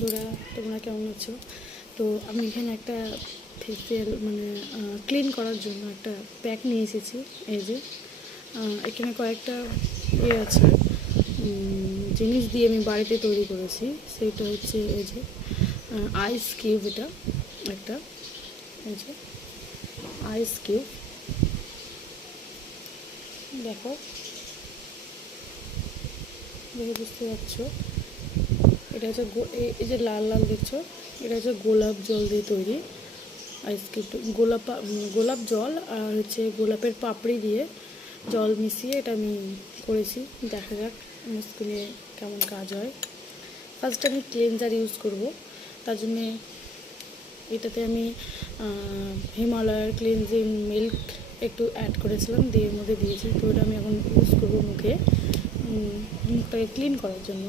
বন্ধুরা, তোমরা কেমন আছো? তো আমি এখানে একটা ফেসিয়াল ক্লিন করার জন্য একটা প্যাক নিয়ে এসেছি। এই যে এখানে কয়েকটা আছে জিনিস দিয়ে আমি বাড়িতে তৈরি করেছি। সেটা হচ্ছে এই যে আইস কিউব। এটা একটা এই যে আইস কিউব, দেখো দেখে বুঝতে পারছো। এটা হচ্ছে এই যে লাল লাল দেখছো, এটা হচ্ছে গোলাপ জল দিয়ে তৈরি আইস কিউব। গোলাপ জল আর হচ্ছে গোলাপের পাপড়ি দিয়ে জল মিশিয়ে এটা আমি করেছি। দেখা যাক আমার স্কিনে কেমন কাজ হয়। ফার্স্ট আমি ক্লেনজার ইউজ করব, তার জন্যে এটাতে আমি হিমালয়ার ক্লিনজিং মিল্ক একটু অ্যাড করেছিলাম, দিয়ে এর মধ্যে দিয়েছি। তো এটা আমি এখন ইউজ করবো মুখটাকে ক্লিন করার জন্য।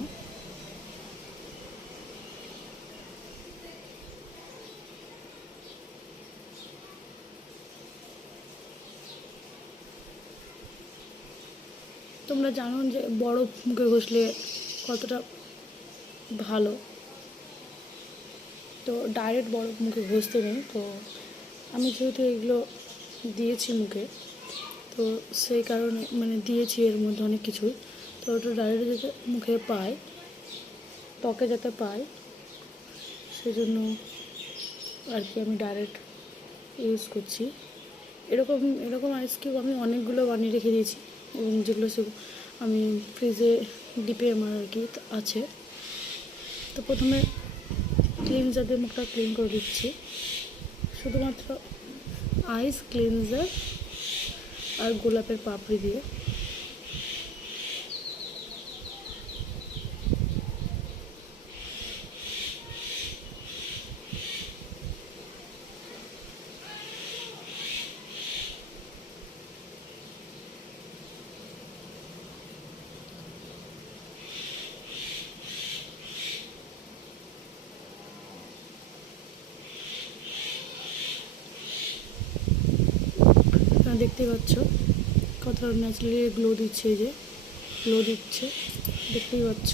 তোমরা জানো যে বরফ মুখে ঘষলে কতটা ভালো। তো ডাইরেক্ট বরফ মুখে ঘষতে নেই। তো আমি যেহেতু এগুলো দিয়েছি মুখে, তো সেই কারণে দিয়েছি এর মধ্যে অনেক কিছু। তো ওটা ডাইরেক্ট যাতে মুখে পায়, ত্বকে যাতে পায়, সেজন্য আর কি আমি ডাইরেক্ট ইউজ করছি। এরকম এরকম আইস কিউব আমি অনেকগুলো বানিয়ে রেখে দিয়েছি, এবং যেগুলো সব আমি ফ্রিজে ডিপে আমার আর কি আছে। তো প্রথমে ক্লিনজার দিয়ে মুখটা ক্লিন করে দিচ্ছি, শুধুমাত্র আইস ক্লিনজার আর গোলাপের পাপড়ি দিয়ে। দেখতে পাচ্ছ কতটা ন্যাচারালি গ্লো দিচ্ছে, এই যে গ্লো দিচ্ছে, দেখতেই পাচ্ছ।